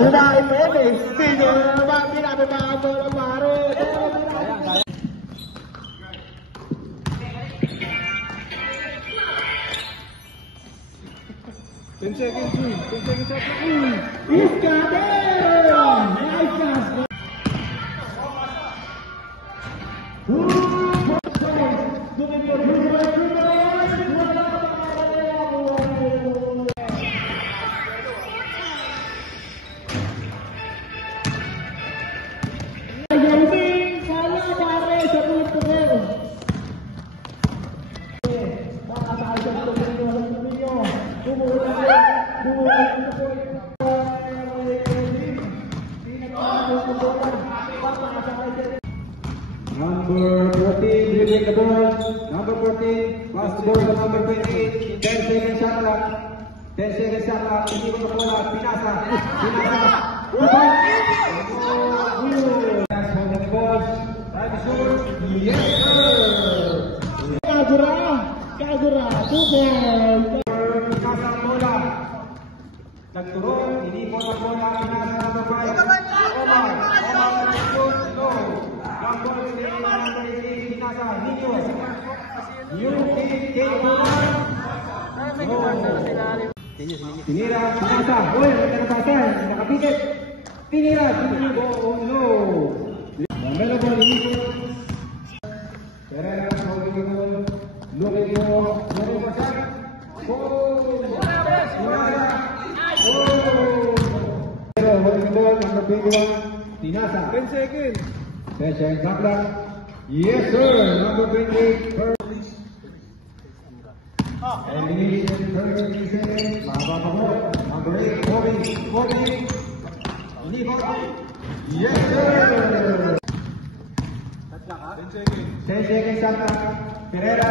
Kumain mo yun eh. Hindi naman pinapapakabo ng maro. 10 seconds, 10 seconds after. He's got it! Nice pass! Number 14, dribbling the ball. Number 14, pass the ball to number 28. 10 seconds shot clock. 10 seconds shot clock. Hindi ko na bola. Pinasa. Pinasa. That's on the ball. Time to shoot. Yes, sir. Kagura. Kagura. 2 points. Pinasa ang bola. Nagturon. Hindi ko na bola. Pinasa number 5. Omar. Omar. Shoot. Go. Tinira, pinasa, boy, nakapasa, nakapikit. Tinira, tinira, oh no. Namela ball, iniso. Pereira, holding the ball, looking for shot. Oh, Tinasa, oh. Pero holding the ball, number 21, Tinasa. 10 seconds. 10 seconds, shot clock. Yes, sir. Number 28. Elimination 30 seconds. Number 8. Kobe. Yes, sir. 10 seconds, shot clock. Pereira,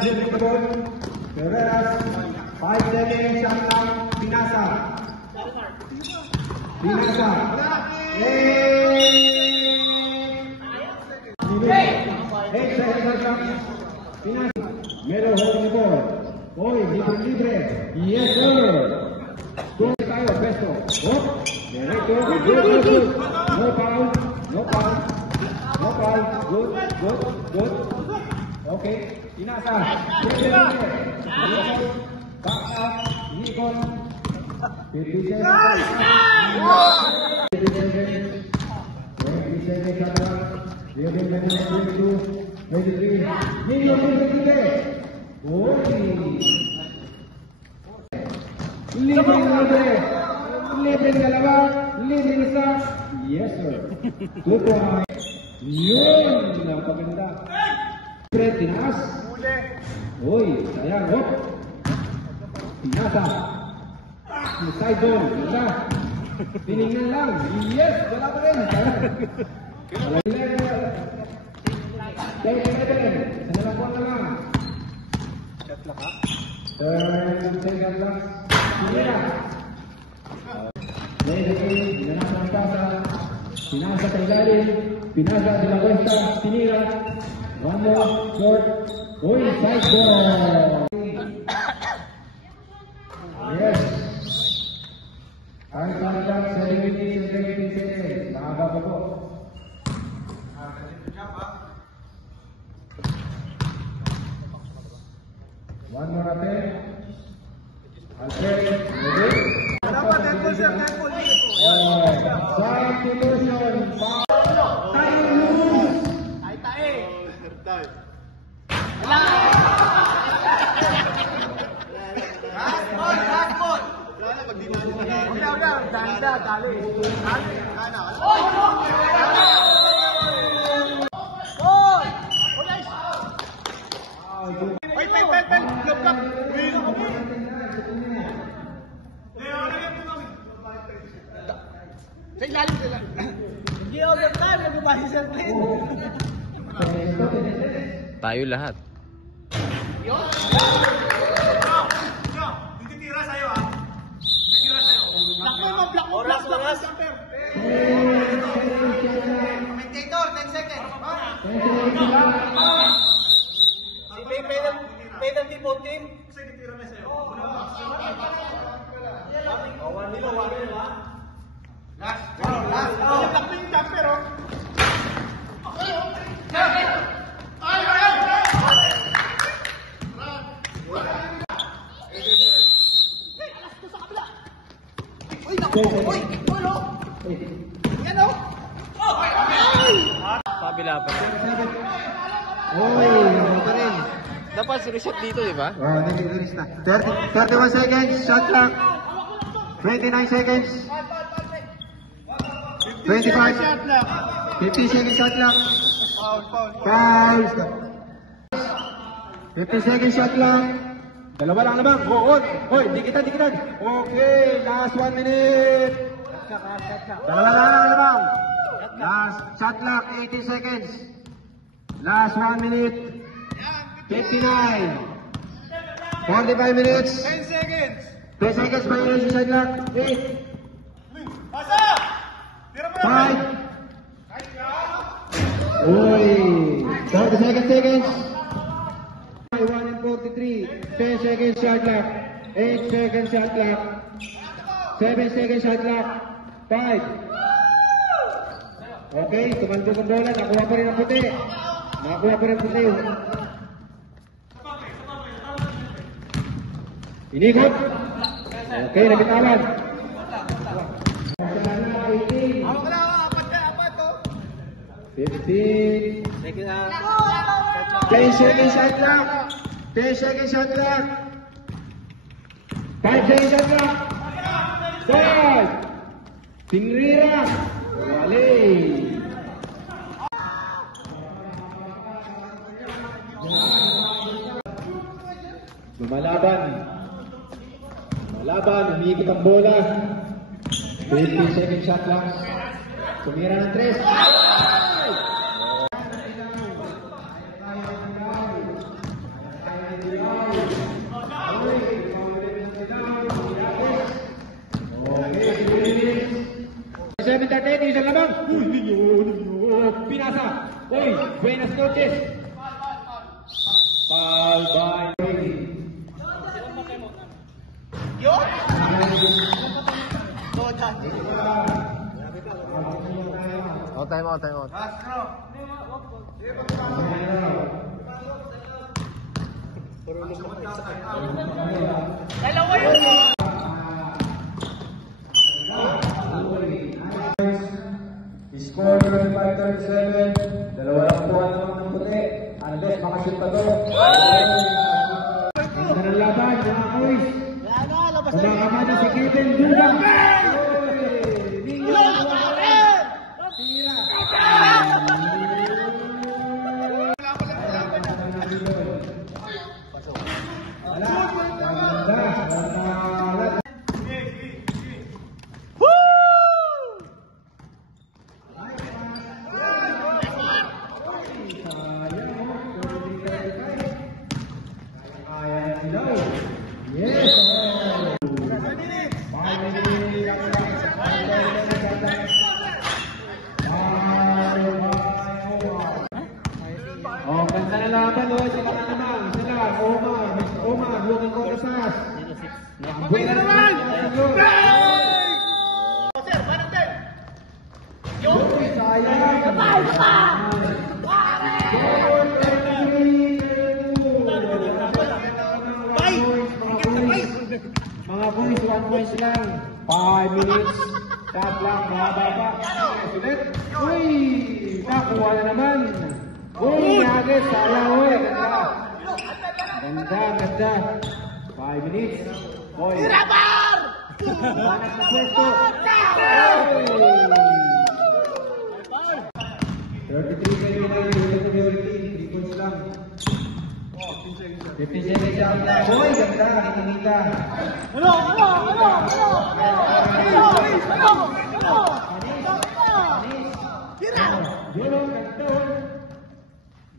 dribbling the ball. Pereira, 5 seconds, shot clock. Pinasa. Melo holding the ball. Hoy, libre. Yes, sir. Score tayo, Pesto. Hop. Derecho. Good. No foul. Good. Okay. Pinasa. Back up. Nikon. 50 seconds. 20 seconds. Dribbling the next 22. 23. Nino 23. Libre dalawa, libre isa. Yes, sir. 2 points. Yun, napaganda. Libre, tinaas. Uy, sayang. Hop. Pinasa. Side zone. Isa. Tinignan lang. Yes, wala pa rin. Sanalapuan na lang. Second lang. Pinira. Pinasa ang pasa. Pinasa sa ilalim. Pinasa de la Cuesta. Pinira. One more. Short. Uy, side ball. Yes. Ang sandag sa limited sa 17 seconds. Nakaba pa po. One more attempt. Alfred, ready? Dapat tempo sir, tempo. Substitution. Tayo lose. Tayo. Last ball. Wala, pag di mo na. Wala, dali. Tayo lahat. Titira sa'yo ha. Oras lang ha. Commentator, 10 seconds. Penalty ball team. Kasi titira na sa'yo. One nilo ha. Kabila pa. Oy, nabuto rin. Dapat reset dito, di ba? Oh, nililis na. 31 seconds, shot clock. 29 seconds. 25. 50 seconds shot clock. Foul. 50 seconds shot clock. Dalawa lang naman. Oo. Hoy, dikitan. Okay, last 1 minute. Dalawa lang naman. Last shot clock, 80 seconds. Last 1 minute. 59. 45 minutes. 10 seconds. 10 seconds by Energy shot clock. 8. Pasa! Tira mo 5. Uy. 30 seconds. 1 and 43. 10 seconds shot clock. 8 seconds shot clock. 7 seconds shot clock. 5. Okay, tumandog ang bola. Nakuha pa rin ang puti. Inikot. Okay, nabitawan. 18. 15. 10 seconds shot clock. 10 seconds shot clock. 5 seconds shot clock. 5. Tingrira. Wali. Lumalaban, humigit ang bola. 50 second shot lang. Tumira ng 3. Isang labang. Pinasa. Uy, buenas noches. Bye-bye. Time out. Score 35-37. Dalawa lang po naman ng puti. Unless makashoot pa to. Ganda ng laban, mga kuys. Kumakama si Kevin Duda. Mga boys, 1 points lang. 5 minutes. Tap lang, mababa. Sulit. Uy! Nakuha na naman. Uy, nugget. Sayang, uy. Ganda. 5 minutes. Boy. Tirabar! Panas na pwesto. 33 kayo na yung priority. 3 points lang. 15 seconds lang. Boy, ganda. Kita.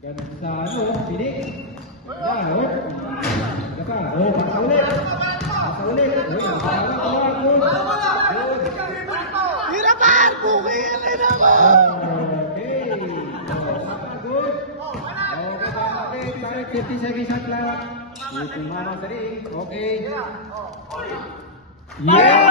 Ganda, sini. Tirabar! Bukil na naman! 50 seconds shot clock. Okay. Yeah!